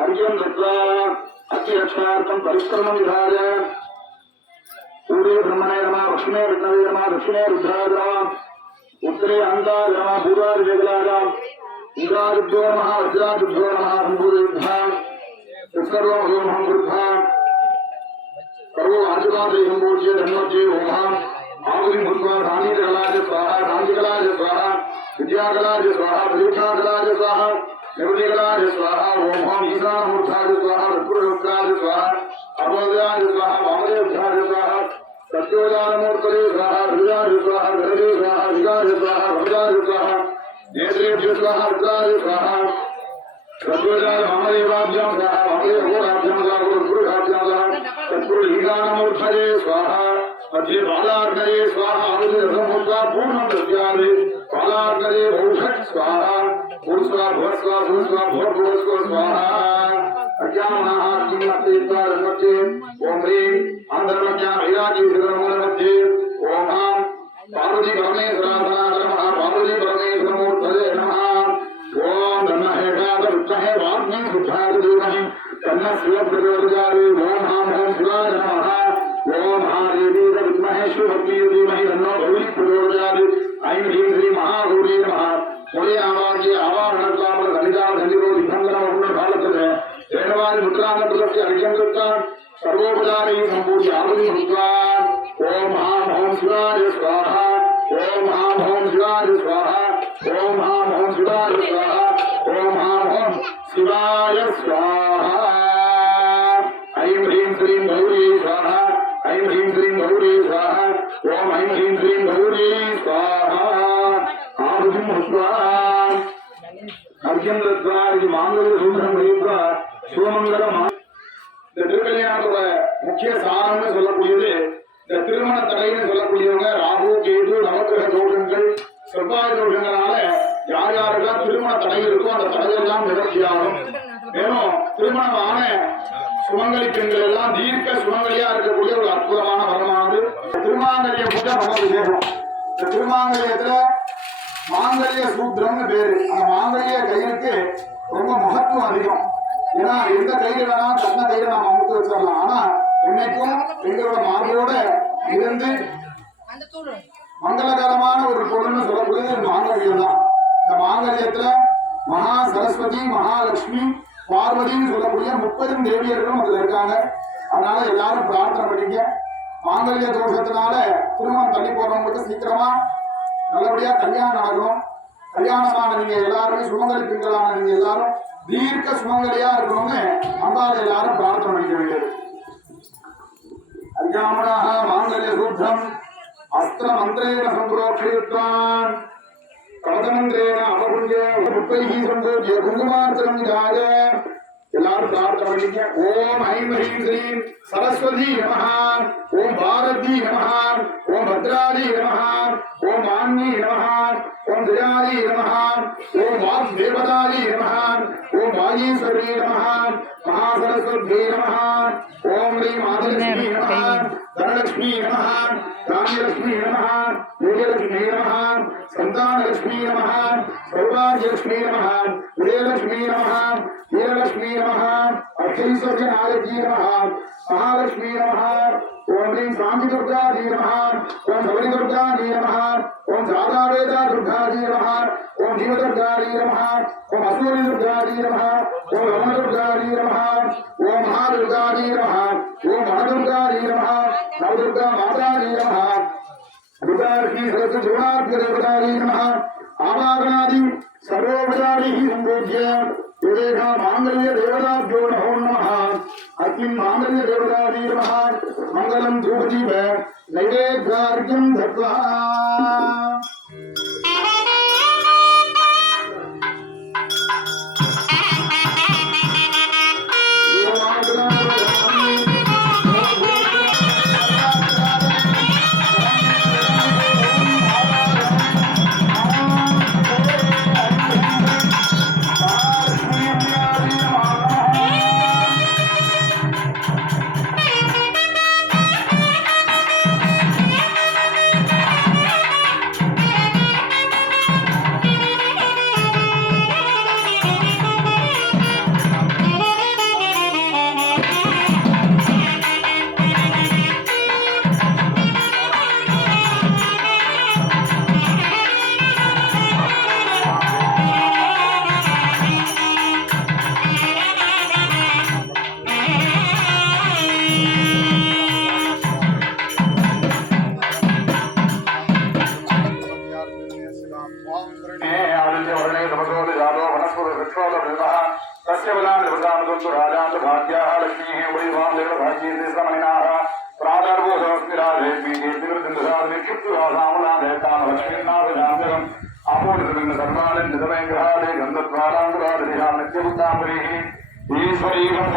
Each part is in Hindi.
अर्घ्यं दत्त्वा अत्यक्षार्थं परिक्रमं विधाय पूर्वे ब्रह्मणे नमः पश्चिमे विष्णवे नमः, दक्षिणे रुद्राय उत्तरे अन्ताय नमः पूर्वादिवेगलाय नमः इन्द्रादिभ्यो नमः वज्रादिभ्यो नमः सम्भूतेभ्यः सर्वमहोमहं वृद्धाम् सर्वो आजुकादेहं पूज्य धन्वज्ये ओमाम् आहुति भूत्वा धानीकलाय स्वाहा धान्तिकलाय स्वाहा, विद्याकलाय स्वाहा परीक्षाकलाय स्वाहा निर्वृतिकलाय स्वाहा ओम ईशानमूर्धाय स्वाहा ऋतुरुद्राय स्वाहा अपोदयाय स्वाहा वामदेव्याय स्वाहा सत्योदानमूर्तये स्वाहा हृदयाय स्वाहा गरजे स्वाहा विगाय स्वाहा भजाय स्वाहा, नेत्रेभ्य स्वाहा रुद्राय स्वाहा सत्योदाय वामदेवाभ्यां स्वाहा, वामदेवगोराभ्यां स्वाहा गुरुगुरुभ्यां स्वाहा तत्पुरुषीकानमूर्धये स्वाहा मध्ये बालार्णये स्वाहा आहुतिरसमुद्रा पूर्णं दद्यामि बालार्णये भौषट् स्वाहा। भुवभुवस्व स्वाहा अज्ञानः किमत्तेत्वा रन्मध्ये ॐ ह्रीं अन्धर्मज्ञा वैरागी मध्ये ॐ हाँ पार्वती परमेश्वराधनाय नमः। पार्वती परमेश्वरमूर्तये नमः ॐ तन्नः एकाद विद्महे वाग्मी बुद्धाय धीमहि तन्नः शिवः प्रचोदयात् ॐ हाँ ॐ शिवाय नमः। ॐ महादेवी विद्महे शिवभक्ति धीमहि तन्नो ಆಹ್ವಾನ ಹಣಕಾಸು ಸನ್ನಿಧಾನ ಸನ್ನಿರೋ ನಿಬಂಧನ ಭಾರತದೆ ಏಕವಾದಿ ಮುದ್ರಾಂಗಕ್ಕೆ ಅರಿಚಂತ ಸರ್ವೋಪಚಾರೈ ಸಂಪೂರ್ಣ ಆಹುತಿ ಮುದ್ರಾ ಓಂ ಹಾಂ ಹೌಂ ಶಿವಾಯ ಸ್ವಾಹ ಓಂ ಹಾಂ ಹೌಂ ಶಿವಾಯ ಸ್ವಾಹ மாங்கல்ய சூத்திரம் சிவமங்கலம் இந்த திருக்கல்யாணத்தோட முக்கிய சாரம்னு சொல்லக்கூடியது இந்த திருமண தடைன்னு சொல்லக்கூடியவங்க ராகு கேது நவக்கிரக தோஷங்கள் செவ்வாய் தோஷங்களால யார் யாருக்கெல்லாம் திருமண தடை இருக்கோ அந்த தடையெல்லாம் நிவர்த்தியாகும். மேலும் திருமணமான சுமங்கலி பெண்கள் எல்லாம் தீர்க்க சுமங்கலியா இருக்கக்கூடிய ஒரு அற்புதமான வரமானது. திருமாங்கலிய பூஜை ரொம்ப விசேஷம். இந்த திருமாங்கலியத்துல மாங்கல்ய சூத்திரம்னு பேரு. அந்த மாங்கல்ய கயிறுக்கு ரொம்ப மகத்துவம் அதிகம். ஏன்னா எந்த கையில வேணாலும் தன்ன கையில நம்ம அமுத்து வச்சிடலாம். ஆனா என்னைக்கும் எங்களோட மார்போட இருந்து மங்களகரமான ஒரு பொருள்னு சொல்லக்கூடியது மாங்கல்யம் தான். இந்த மாங்கல்யத்துல மகா சரஸ்வதி மகாலட்சுமி பார்வதின்னு சொல்லக்கூடிய முப்பதும் தேவியர்களும் அதுல இருக்காங்க. அதனால எல்லாரும் பிரார்த்தனை பண்ணிக்க மாங்கல்ய தோஷத்தினால திருமணம் தள்ளி போறவங்களுக்கு சீக்கிரமா நல்லபடியா கல்யாணம் நடக்கணும் கல்யாணமான நீங்க எல்லாருமே சுமங்கலி பெண்களான நீங்க எல்லாரும் தீர்க்க சுமங்கலியா இருக்கணும்னு அம்பாள் எல்லாரும் பிரார்த்தனை பண்ணிக்க வேண்டியது. கல்யாணமாக மாங்கல்ய சூட்சம் அஸ்திர மந்திரேன சம்பிரோக்ஷயித்வான் கவதமந்திரேண அவகுண்ய முப்பைகி சம்போஜ்ய குங்குமார்த்தனம் ஜாய எல்லாரும் பிரார்த்தனை பண்ணிக்க. ஓம் ஐம் ஹ்ரீம் ஸ்ரீம் சரஸ்வதி நமஹ. ஓம் பாரதி நமஹ. ஓம் பத்ராதி நமஹ. ஓம் மான்யி ओम गजाली नमः, ओम वाग देवताली नमः, ओम वागीश्वरी नमः महासरस्वती नमः, ओम ह्रीं मातृलक्ष्मी नमः, धनलक्ष्मी नमः धान्यलक्ष्मी नमः योगलक्ष्मी नमः संतानलक्ष्मी नमः, सौभाग्यलक्ष्मी नमः विजयलक्ष्मी नमः, वीरलक्ष्मी नमः जी नमः, महालक्ष्मी नमः। श्री स्वामी दुर्गा जी नमः ओम भगवती दुर्गा जी नमः ओम राधा वेदा दुर्गा जी नमः ओम जीव दुर्गा जी नमः ओम असूरी दुर्गा जी नमः ओम रमण दुर्गा जी नमः ओम महादुर्गा जी नमः ओम महादुर्गा जी महान नव दुर्गा माता जी नमः दुर्गा श्री सरस्वती जोनार्थ देवता जी नमः आवागनादि सर्वोपचारी संबोध्य विवेका मांगल्य देवताभ्यो नमो ஸ்ரீம் ஆமரிய தேவதாதீர்மகான் மங்களம் தூபதீப நைவேத்யார்க்கம் தத்வா. వృక్షోదృత సస్యబలాంధ్రృతానుగొంతు రాజాంత భాగ్యా లక్ష్మీ ఉపయోగాంధ్ర భాగ్యేతి సమయనా ప్రాదార్భోసమస్మిరాధేక్షిప్తురాధాములాధేతామలక్ష్మీనాథాంతరం అపోడితమిన్న సర్వాలయం నిజమేగ్రహాలే గంధద్వారాంగురాధిహానిత్యముతాంబరీ ఈశ్వరీకం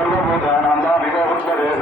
దేశ